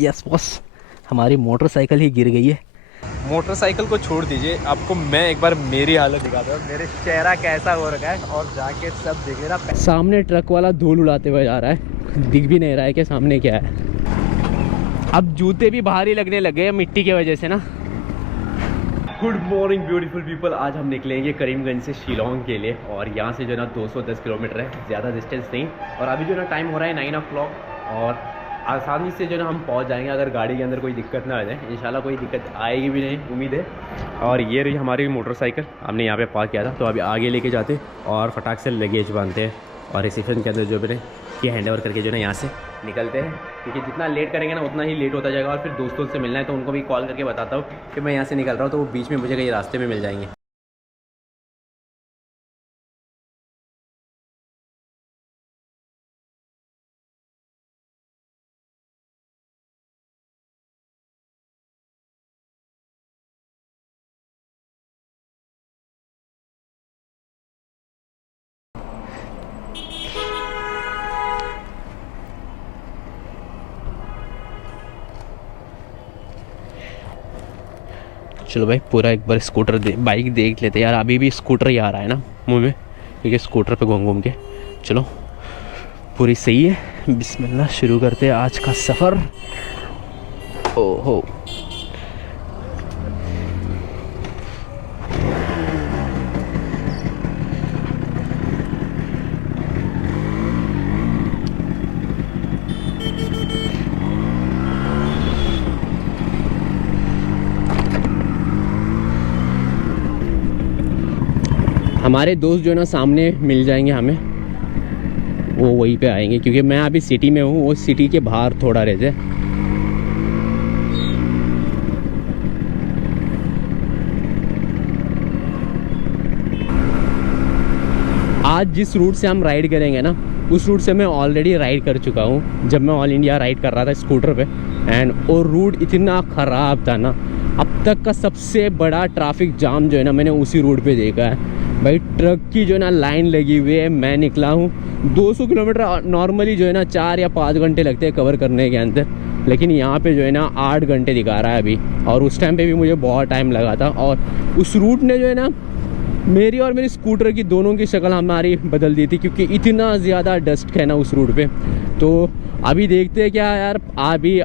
Yes boss, हमारी motorcycle ही गिर गई है। मोटरसाइकिल को छोड़ दीजिए, आपको मैं एक बार मेरी हालत दिखाता हूँ, मेरे चेहरा कैसा हो रखा है और जाके सब देखे ना। सामने ट्रक वाला धूल उड़ाते हुए जा रहा है, दिख भी नहीं रहा है कि सामने क्या है। अब जूते भी भारी लगने लगे मिट्टी की वजह से ना। गुड मॉर्निंग ब्यूटीफुल पीपल, आज हम निकलेंगे करीमगंज से शिलोंग के लिए और यहाँ से जो है ना 210 किलोमीटर है, ज़्यादा डिस्टेंस नहीं। और अभी जो है ना टाइम हो रहा है 9 o'clock और आसानी से जो है ना हम पहुँच जाएंगे, अगर गाड़ी के अंदर कोई दिक्कत ना आ जाए। इंशाल्लाह कोई दिक्कत आएगी भी नहीं, उम्मीद है। और ये रही हमारी मोटरसाइकिल, हमने यहाँ पे पार्क किया था, तो अभी आगे लेके जाते और फटाक से लगेज बांधते हैं और रिसेप्शन के अंदर जो मैंने ये हैंड ओवर करके जो है ना यहाँ से निकलते हैं। क्योंकि जितना लेट करेंगे ना उतना ही लेट होता जाएगा और फिर दोस्तों से मिलना है, तो उनको भी कॉल करके बताता हूँ कि मैं यहाँ से निकल रहा हूँ, तो वो बीच में मुझे कहीं रास्ते में मिल जाएंगे। चलो भाई, पूरा एक बार स्कूटर बाइक देख लेते हैं यार। अभी भी स्कूटर ही आ रहा है ना मुंह में, क्योंकि स्कूटर पे घूम घूम के। चलो पूरी सही है, बिस्मिल्लाह शुरू करते हैं आज का सफ़र। ओहो, हमारे दोस्त जो है ना सामने मिल जाएंगे हमें, वो वहीं पे आएंगे, क्योंकि मैं अभी सिटी में हूँ, वो सिटी के बाहर थोड़ा रहते। आज जिस रूट से हम राइड करेंगे ना, उस रूट से मैं ऑलरेडी राइड कर चुका हूँ जब मैं ऑल इंडिया राइड कर रहा था स्कूटर पे। एंड वो रूट इतना ख़राब था ना, अब तक का सबसे बड़ा ट्रैफिक जाम जो है ना मैंने उसी रूट पे देखा है भाई। ट्रक की जो है ना लाइन लगी हुई है। मैं निकला हूँ 200 किलोमीटर, नॉर्मली जो है ना 4 या 5 घंटे लगते हैं कवर करने के अंदर, लेकिन यहाँ पे जो है ना 8 घंटे दिखा रहा है अभी। और उस टाइम पे भी मुझे बहुत टाइम लगा था। और उस रूट ने जो है ना मेरी और मेरी स्कूटर की दोनों की शक्ल हमारी बदल दी थी, क्योंकि इतना ज़्यादा डस्ट है ना उस रूट पे। तो अभी देखते हैं क्या यार, अभी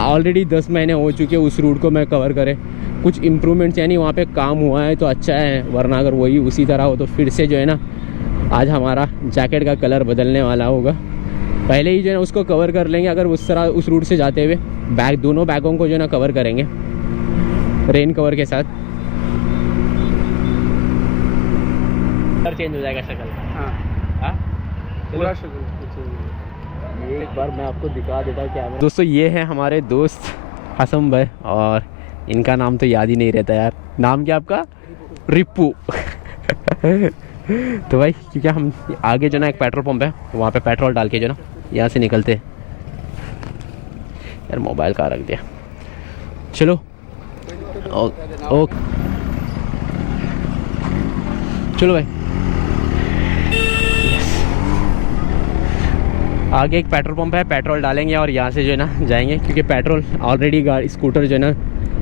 ऑलरेडी 10 महीने हो चुके हैं उस रूट को मैं कवर करे। कुछ इम्प्रूवमेंट्स यानी वहाँ पे काम हुआ है तो अच्छा है, वरना अगर वही उसी तरह हो तो फिर से जो है ना आज हमारा जैकेट का कलर बदलने वाला होगा। पहले ही जो है ना उसको कवर कर लेंगे, अगर उस तरह उस रूट से जाते हुए दोनों बैगों को जो है ना कवर करेंगे रेन कवर के साथ। कलर चेंज हो जाएगा शक्ल। हाँ पूरा शक्ल। एक बार मैं आपको दिखा देता हूँ क्या है। दोस्तों ये है हमारे दोस्त हसम भाई, और इनका नाम तो याद ही नहीं रहता यार। नाम क्या आपका? रिप्पू। तो भाई क्योंकि हम आगे जो ना एक पेट्रोल पंप है, वहाँ पे पेट्रोल डाल के जो ना यहाँ से निकलते हैं। यार मोबाइल कहाँ रख दिया। चलो ओके चलो भाई। आगे एक पेट्रोल पंप है, पेट्रोल डालेंगे और यहाँ से जो है ना जाएंगे, क्योंकि पेट्रोल ऑलरेडी गाड़ी स्कूटर जो है ना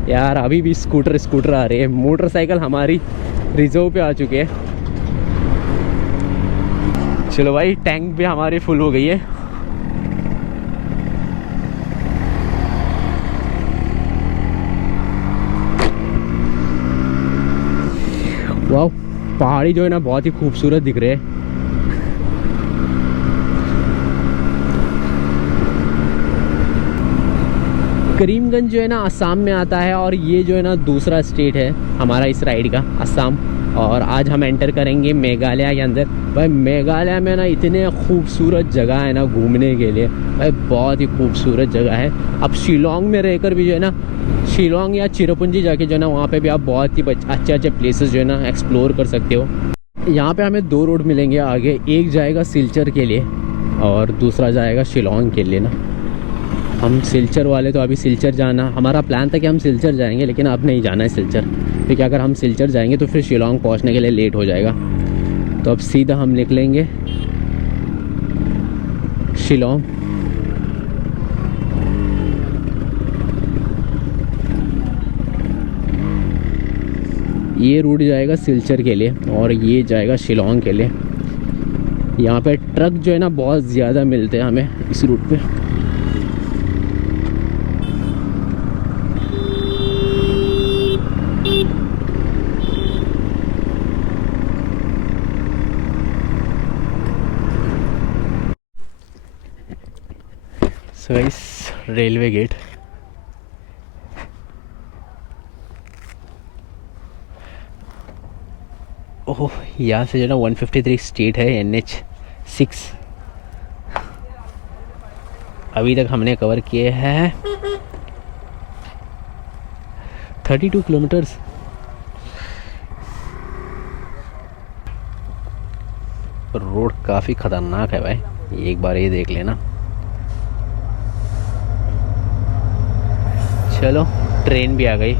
यार अभी भी स्कूटर आ रही है। मोटरसाइकिल हमारी रिजर्व पे आ चुकी है। चलो भाई, टैंक भी हमारी फुल हो गई है। वाह, पहाड़ी जो है ना बहुत ही खूबसूरत दिख रहे हैं। करीमगंज जो है ना असम में आता है और ये जो है ना दूसरा स्टेट है हमारा इस राइड का, असम। और आज हम एंटर करेंगे मेघालय के अंदर। भाई मेघालय में ना इतने खूबसूरत जगह है ना घूमने के लिए, भाई बहुत ही खूबसूरत जगह है। अब शिलोंग में रहकर भी जो है ना, शिलोंग या चिरापुंजी जाके जो है ना वहाँ पे भी आप बहुत ही अच्छे अच्छे प्लेसेस जो है ना एक्सप्लोर कर सकते हो। यहाँ पे हमें 2 रोड मिलेंगे आगे, एक जाएगा सिलचर के लिए और दूसरा जाएगा शिलोंग के लिए ना। हम सिलचर वाले तो अभी सिलचर जाना, हमारा प्लान था कि हम सिलचर जाएंगे, लेकिन अब नहीं जाना है सिलचर, क्योंकि अगर हम सिलचर जाएंगे तो फिर शिलोंग पहुंचने के लिए लेट हो जाएगा। तो अब सीधा हम निकलेंगे शिलोंग। ये रूट जाएगा सिलचर के लिए और ये जाएगा शिलोंग के लिए। यहाँ पे ट्रक जो है ना बहुत ज़्यादा मिलते हैं हमें इस रूट पे। So guys, railway gate. Oh, यहाँ से जो ना 153 स्ट्रीट है, NH6। अभी तक हमने कवर किए हैं 32 किलोमीटर्स। रोड काफ़ी ख़तरनाक है भाई, एक बार ये देख लेना। चलो, ट्रेन भी आ गई।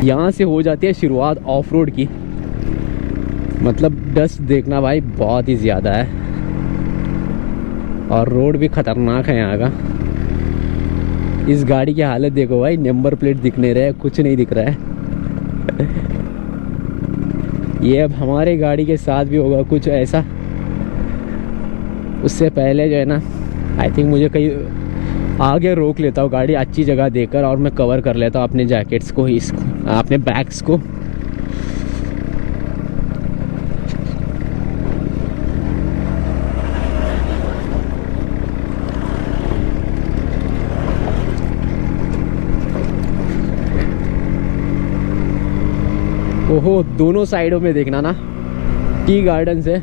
यहाँ से हो जाती है शुरुआत ऑफ रोड की। मतलब डस्ट देखना भाई बहुत ही ज़्यादा है और रोड भी ख़तरनाक है यहाँ का। इस गाड़ी की हालत देखो भाई, नंबर प्लेट दिख नहीं रहे, कुछ नहीं दिख रहा है। ये अब हमारे गाड़ी के साथ भी होगा कुछ ऐसा। उससे पहले जो है ना, आई थिंक मुझे कहीं आगे रोक लेता हूँ गाड़ी अच्छी जगह देकर और मैं कवर कर लेता हूँ अपने जैकेट्स को, इसको, अपने बैग्स को। ओहो, दोनों साइडों में देखना ना, टी गार्डन से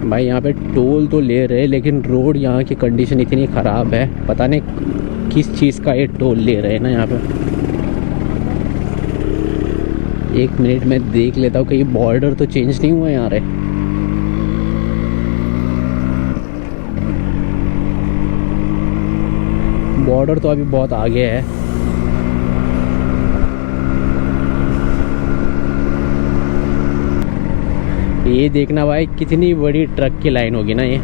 भाई। यहाँ पे टोल तो ले रहे, लेकिन रोड यहाँ की कंडीशन इतनी ख़राब है, पता नहीं किस चीज़ का ये टोल ले रहे हैं ना यहाँ पे। एक मिनट में देख लेता हूँ, कहीं बॉर्डर तो चेंज नहीं हुआ यहाँ रे। बॉर्डर तो अभी बहुत आगे है। ये देखना भाई, कितनी बड़ी ट्रक की लाइन होगी ना ये।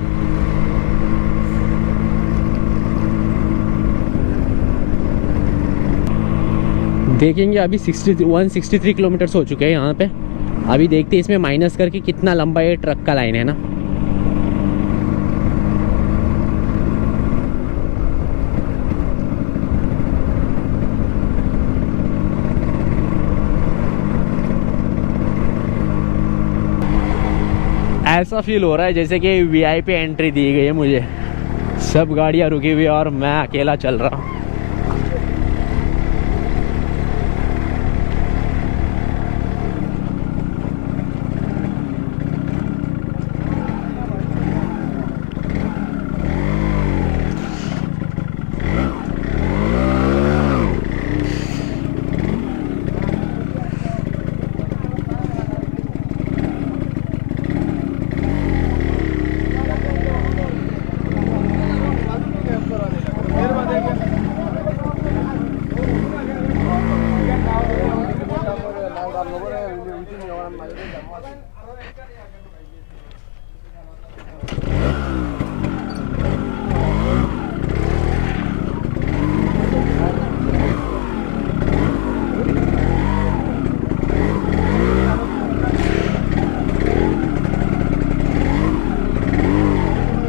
देखेंगे अभी 163 किलोमीटर्स हो चुके हैं यहाँ पे। अभी देखते हैं इसमें माइनस करके कितना लंबा ये ट्रक का लाइन है ना। ऐसा फील हो रहा है जैसे कि VIP एंट्री दी गई है मुझे। सब गाड़ियाँ रुकी हुई और मैं अकेला चल रहा हूँ।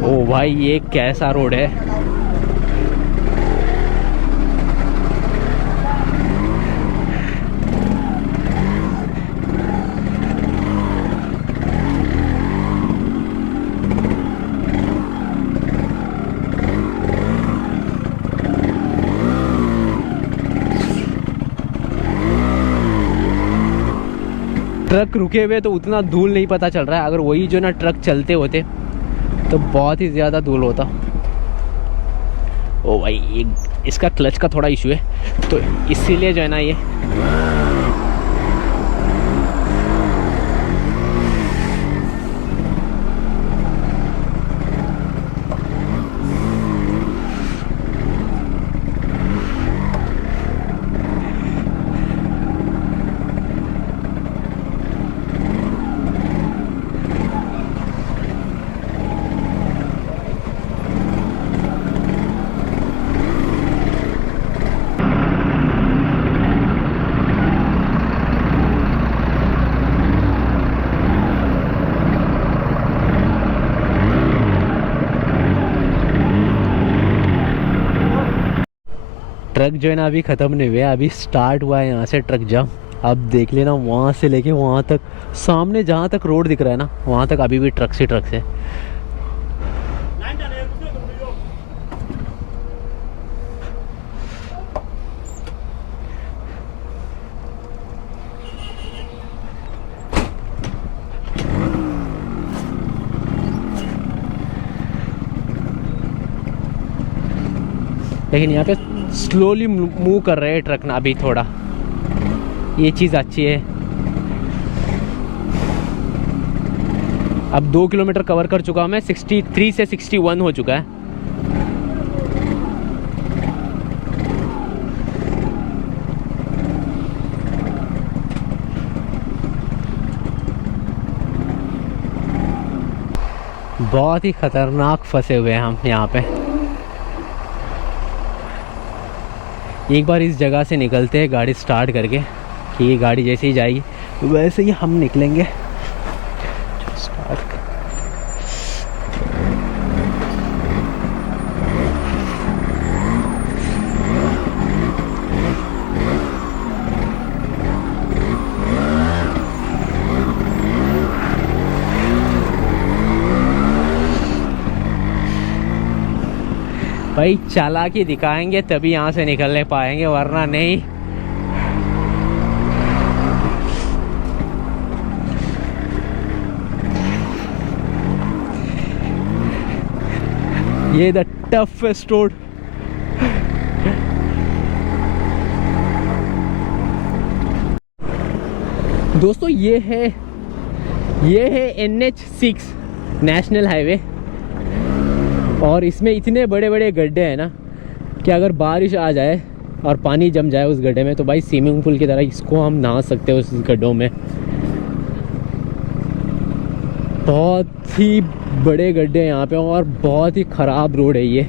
ओ भाई, ये कैसा रोड है। ट्रक रुके हुए तो उतना धूल नहीं पता चल रहा है, अगर वही जो ना ट्रक चलते होते तो बहुत ही ज़्यादा धूल होता। ओ भाई, इसका क्लच का थोड़ा इशू है तो इसीलिए जो है ना ये ट्रक जो है ना अभी ख़त्म नहीं हुआ, अभी स्टार्ट हुआ है यहाँ से ट्रक जाम। अब देख लेना वहाँ से लेके वहाँ तक, सामने जहाँ तक रोड दिख रहा है ना वहाँ तक अभी भी ट्रक से ट्रक है। लेकिन यहाँ पे स्लोली मूव कर रहे हैं ट्रक ना अभी थोड़ा, ये चीज़ अच्छी है। अब 2 किलोमीटर कवर कर चुका हूँ मैं, 63 से 61 हो चुका है। बहुत ही खतरनाक फंसे हुए हैं हम यहाँ पे। एक बार इस जगह से निकलते हैं गाड़ी स्टार्ट करके कि ये गाड़ी जैसे ही जाएगी वैसे ही हम निकलेंगे। स्टार्ट। भाई चालाकी दिखाएंगे तभी यहाँ से निकलने पाएंगे, वरना नहीं। ये द टफेस्ट रोड। दोस्तों ये है NH6 नेशनल हाईवे, और इसमें इतने बड़े बड़े गड्ढे हैं ना कि अगर बारिश आ जाए और पानी जम जाए उस गड्ढे में तो भाई स्विमिंग पूल की तरह इसको हम नहा सकते हैं उस गड्ढों में। बहुत ही बड़े गड्ढे हैं यहाँ पे और बहुत ही ख़राब रोड है ये।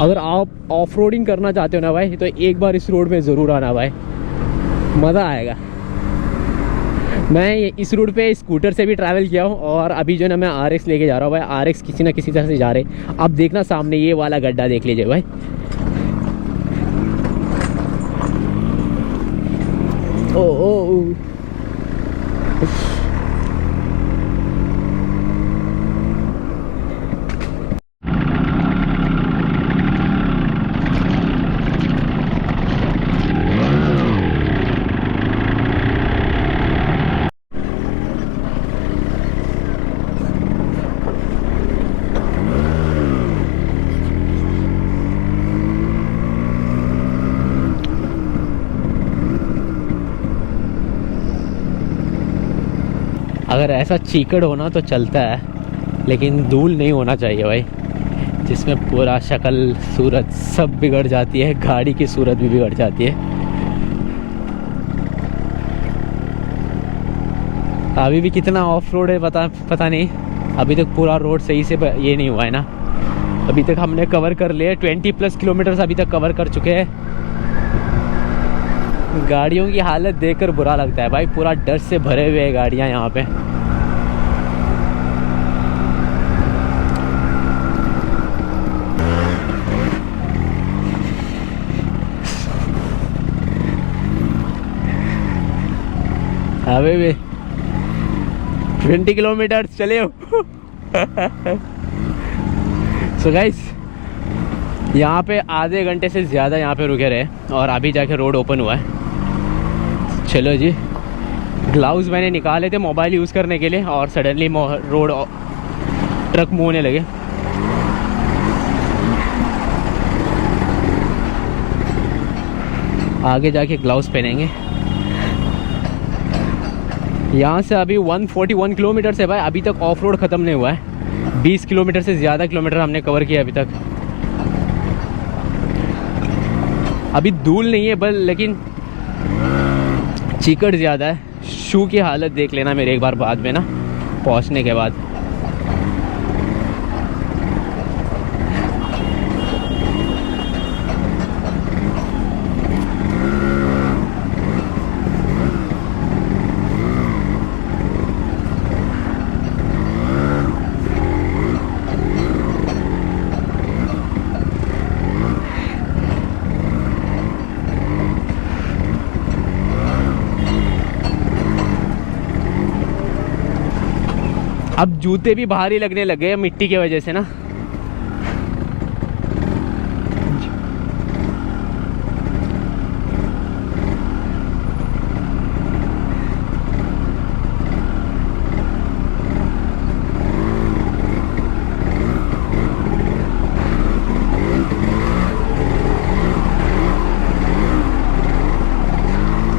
अगर आप ऑफ रोडिंग करना चाहते हो ना भाई तो एक बार इस रोड में ज़रूर आना भाई, मज़ा आएगा। मैं इस रूट पे स्कूटर से भी ट्रैवल किया हूँ और अभी जो ना मैं RX लेके जा रहा हूँ भाई। RX किसी ना किसी तरह से जा रहे। अब देखना सामने ये वाला गड्ढा देख लीजिए भाई। ओ ओ अगर ऐसा चीकड़ होना तो चलता है, लेकिन धूल नहीं होना चाहिए भाई, जिसमें पूरा शक्ल सूरत सब बिगड़ जाती है, गाड़ी की सूरत भी बिगड़ जाती है। अभी भी कितना ऑफ रोड है पता नहीं। अभी तक पूरा रोड सही से ये नहीं हुआ है ना। अभी तक हमने कवर कर लिए 20+ किलोमीटर अभी तक कवर कर चुके हैं। गाड़ियों की हालत देखकर बुरा लगता है भाई, पूरा डस्ट से भरे हुए हैं गाड़ियाँ यहाँ पे। अबे भी 20 किलोमीटर चले हो। सो गाइस यहाँ पे आधे घंटे से ज़्यादा यहाँ पे रुके रहे और अभी जाके रोड ओपन हुआ है। चलो जी ग्लव्स मैंने निकाले थे मोबाइल यूज़ करने के लिए और सडनली रोड ट्रक मूव होने लगे। आगे जाके ग्लव्स पहनेंगे। यहाँ से अभी 141 किलोमीटर से भाई अभी तक ऑफ रोड ख़त्म नहीं हुआ है। 20 किलोमीटर से ज़्यादा किलोमीटर हमने कवर किया अभी तक। अभी धूल नहीं है बल, लेकिन चीकड़ ज़्यादा है। शू की हालत देख लेना मेरे एक बार बाद में ना, पहुँचने के बाद। अब जूते भी भारी लगने लगे हैं मिट्टी की वजह से ना।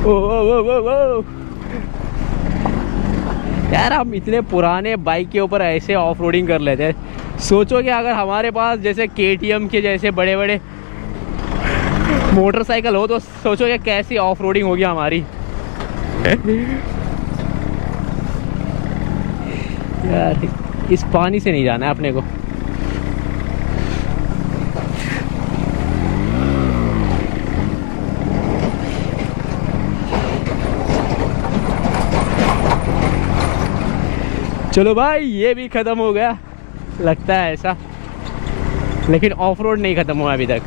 ओ ओ ओ ओ ओ। यार हम इतने पुराने बाइक के ऊपर ऐसे ऑफ रोडिंग कर लेते हैं। सोचो कि अगर हमारे पास जैसे KTM के जैसे बड़े बड़े मोटरसाइकिल हो तो सोचो कि कैसी ऑफ रोडिंग होगी हमारी। यार इस पानी से नहीं जाना है अपने को। चलो भाई ये भी ख़त्म हो गया लगता है ऐसा, लेकिन ऑफ रोड नहीं ख़त्म हुआ अभी तक।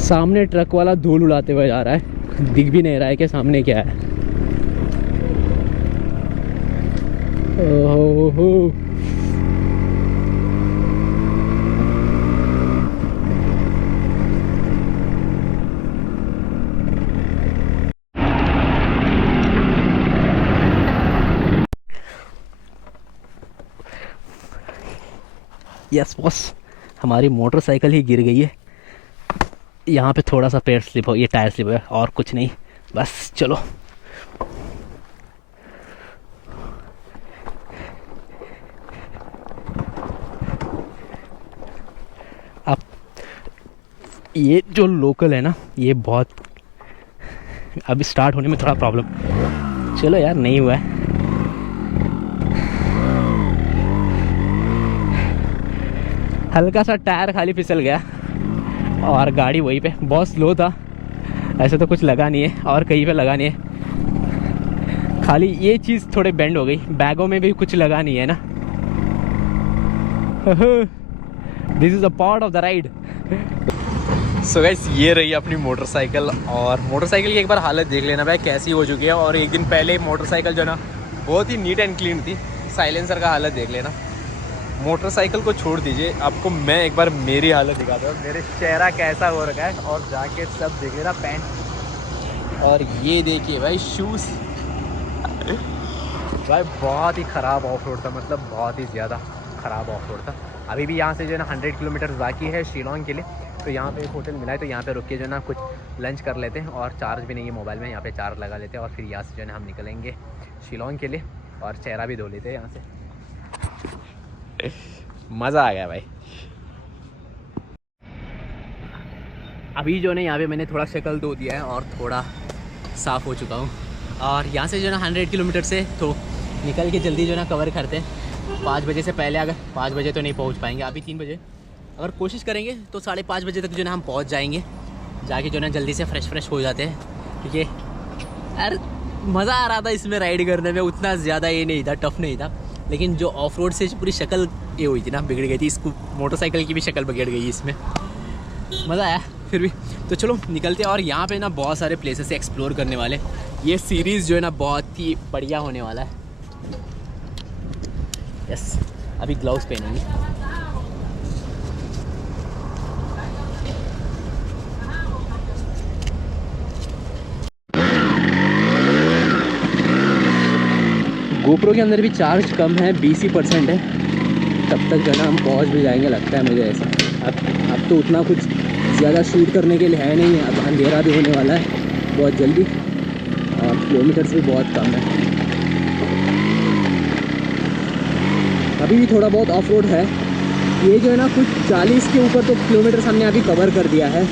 सामने ट्रक वाला धूल उड़ाते हुए जा रहा है, दिख भी नहीं रहा है कि सामने क्या है। ओहो यस बॉस, हमारी मोटरसाइकिल ही गिर गई है। यहाँ पे थोड़ा सा पैर स्लिप हो, ये टायर स्लिप है और कुछ नहीं, बस चलो। अब ये जो लोकल है ना, ये बहुत अभी स्टार्ट होने में थोड़ा प्रॉब्लम। चलो यार नहीं हुआ है। हल्का सा टायर खाली फिसल गया और गाड़ी वहीं पे बहुत स्लो था। ऐसे तो कुछ लगा नहीं है और कहीं पे लगा नहीं है, खाली ये चीज़ थोड़े बेंड हो गई। बैगों में भी कुछ लगा नहीं है ना। This is a part of the ride. So guys ये रही अपनी मोटरसाइकिल, और मोटरसाइकिल की एक बार हालत देख लेना भाई कैसी हो चुकी है। और एक दिन पहले मोटरसाइकिल जो ना बहुत ही नीट एंड क्लीन थी। साइलेंसर का हालत देख लेना। मोटरसाइकिल को छोड़ दीजिए, आपको मैं एक बार मेरी हालत दिखाता हूँ, मेरे चेहरा कैसा हो रखा है। और जाके सब देख लेना, पैंट और ये देखिए भाई शूज़। भाई बहुत ही ख़राब ऑफ रोड था, मतलब बहुत ही ज़्यादा ख़राब ऑफ रोड था। अभी भी यहाँ से जो है ना 100 किलोमीटर बाकी है शिलोंग के लिए। तो यहाँ पे एक होटल मिला है, तो यहाँ पे रुक के जो है ना कुछ लंच कर लेते हैं। और चार्ज भी नहीं है मोबाइल में, यहाँ पे चार्ज लगा लेते हैं और फिर यहाँ से जो है ना हम निकलेंगे शिलोंग के लिए। और चेहरा भी धो लेते हैं यहाँ से। मज़ा आ गया भाई। अभी जो है यहाँ पे मैंने थोड़ा शक्ल धो दिया है और थोड़ा साफ़ हो चुका हूँ। और यहाँ से जो है ना 100 किलोमीटर से तो निकल के जल्दी जो है ना कवर करते हैं। 5 बजे से पहले, अगर 5 बजे तो नहीं पहुँच पाएंगे, अभी 3 बजे अगर कोशिश करेंगे तो 5:30 बजे तक जो है ना हम पहुँच जाएंगे। जाके जो है ना जल्दी से फ्रेश हो जाते हैं। ठीक है यार, मज़ा आ रहा था इसमें राइड करने में। उतना ज़्यादा ये नहीं था, टफ नहीं था, लेकिन जो ऑफ रोड से पूरी शक्ल ये हुई थी ना, बिगड़ गई थी। इसको मोटरसाइकिल की भी शक्ल बिगड़ गई इसमें। मज़ा आया फिर भी। तो चलो निकलते हैं। और यहाँ पे ना बहुत सारे प्लेसेस एक्सप्लोर करने वाले। ये सीरीज़ जो है ना बहुत ही बढ़िया होने वाला है। यस, अभी ग्लव्स पहनूंगी। गोप्रो के अंदर भी चार्ज कम है, 20% है। तब तक जो है ना हम पहुँच भी जाएंगे लगता है मुझे ऐसा। अब तो उतना कुछ ज़्यादा शूट करने के लिए है नहीं है। अब अंधेरा भी होने वाला है बहुत जल्दी और किलोमीटर्स भी बहुत कम है। अभी भी थोड़ा बहुत ऑफ रोड है। ये जो है ना कुछ 40 के ऊपर तो किलोमीटर्स हमने अभी कवर कर दिया है।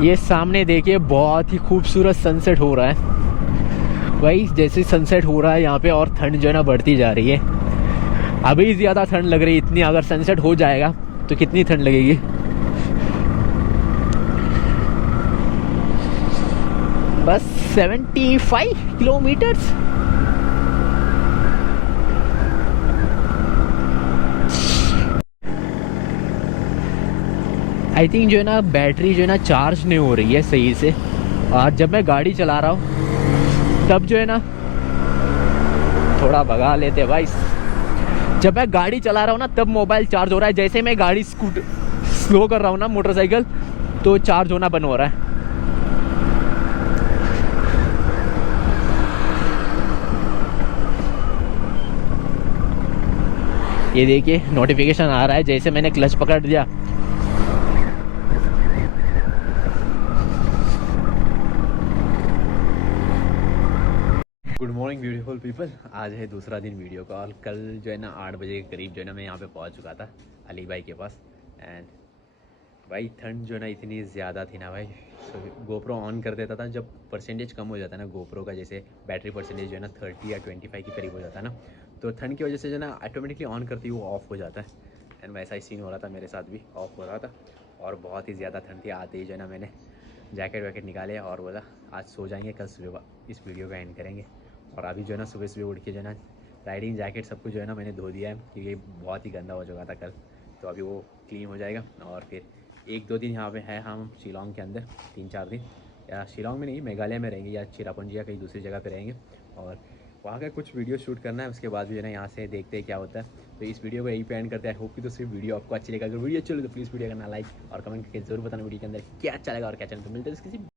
ये सामने देखिए बहुत ही खूबसूरत सनसेट हो रहा है भाई। जैसे सनसेट हो रहा है यहाँ पे और ठंड जो है ना बढ़ती जा रही है। अभी ज़्यादा ठंड लग रही है इतनी, अगर सनसेट हो जाएगा तो कितनी ठंड लगेगी। बस 75 किलोमीटर्स। आई थिंक जो है ना बैटरी जो है ना चार्ज नहीं हो रही है सही से। और जब मैं गाड़ी चला रहा हूँ तब जो है ना, थोड़ा भगा लेते भाई। जब मैं गाड़ी चला रहा हूँ ना तब मोबाइल चार्ज हो रहा है। जैसे मैं गाड़ी स्लो कर रहा हूँ ना मोटरसाइकिल, तो चार्ज होना बंद हो रहा है। ये देखिए नोटिफिकेशन आ रहा है जैसे मैंने क्लच पकड़ दिया। Good morning beautiful people. आज है दूसरा दिन वीडियो का और कल जो है ना 8 बजे के करीब जो है ना मैं यहाँ पे पहुँच चुका था अली भाई के पास। एंड भाई ठंड जो है ना इतनी ज़्यादा थी ना भाई, गोप्रो ऑन कर देता था जब परसेंटेज कम हो जाता है ना गोप्रो का, जैसे बैटरी परसेंटेज जो है ना 30 या 25 के करीब हो जाता है ना, तो ठंड की वजह से जो है ना ऑटोमेटिकली ऑन करते ही वो ऑफ़ हो जाता है। एंड वैसा ही सीन हो रहा था मेरे साथ भी, ऑफ हो रहा था और बहुत ही ज़्यादा ठंड थी। आते ही जो है ना मैंने जैकेट वैकेट निकाले और बोला आज सो जाएंगे, कल सुबह इस वीडियो का एंड करेंगे। और अभी जो है ना सुबह सुबह उठ के जो है ना राइडिंग जैकेट सब कुछ जो है ना मैंने धो दिया है क्योंकि बहुत ही गंदा हो चुका था कल। तो अभी वो क्लीन हो जाएगा और फिर 1-2 दिन यहाँ पे है हम शिलोंग के अंदर, 3-4 दिन, या शिलोंग में नहीं मेघालय में रहेंगे या चिरापुंजी या कहीं दूसरी जगह पे रहेंगे और वहाँ का कुछ वीडियो शूट करना है। उसके बाद भी जो है ना यहाँ से देखते हैं क्या होता है। तो इस वीडियो को यहीं पे एंड करते हैं। होप कि तो सिर्फ वीडियो आपको अच्छी लगा। अगर वीडियो अच्छी लगे तो प्लीज़ वीडियो करना लाइक और कमेंट करके जरूर बताना वीडियो के अंदर क्या अच्छा लगा और क्या चैनल। तो मिलते हैं किसी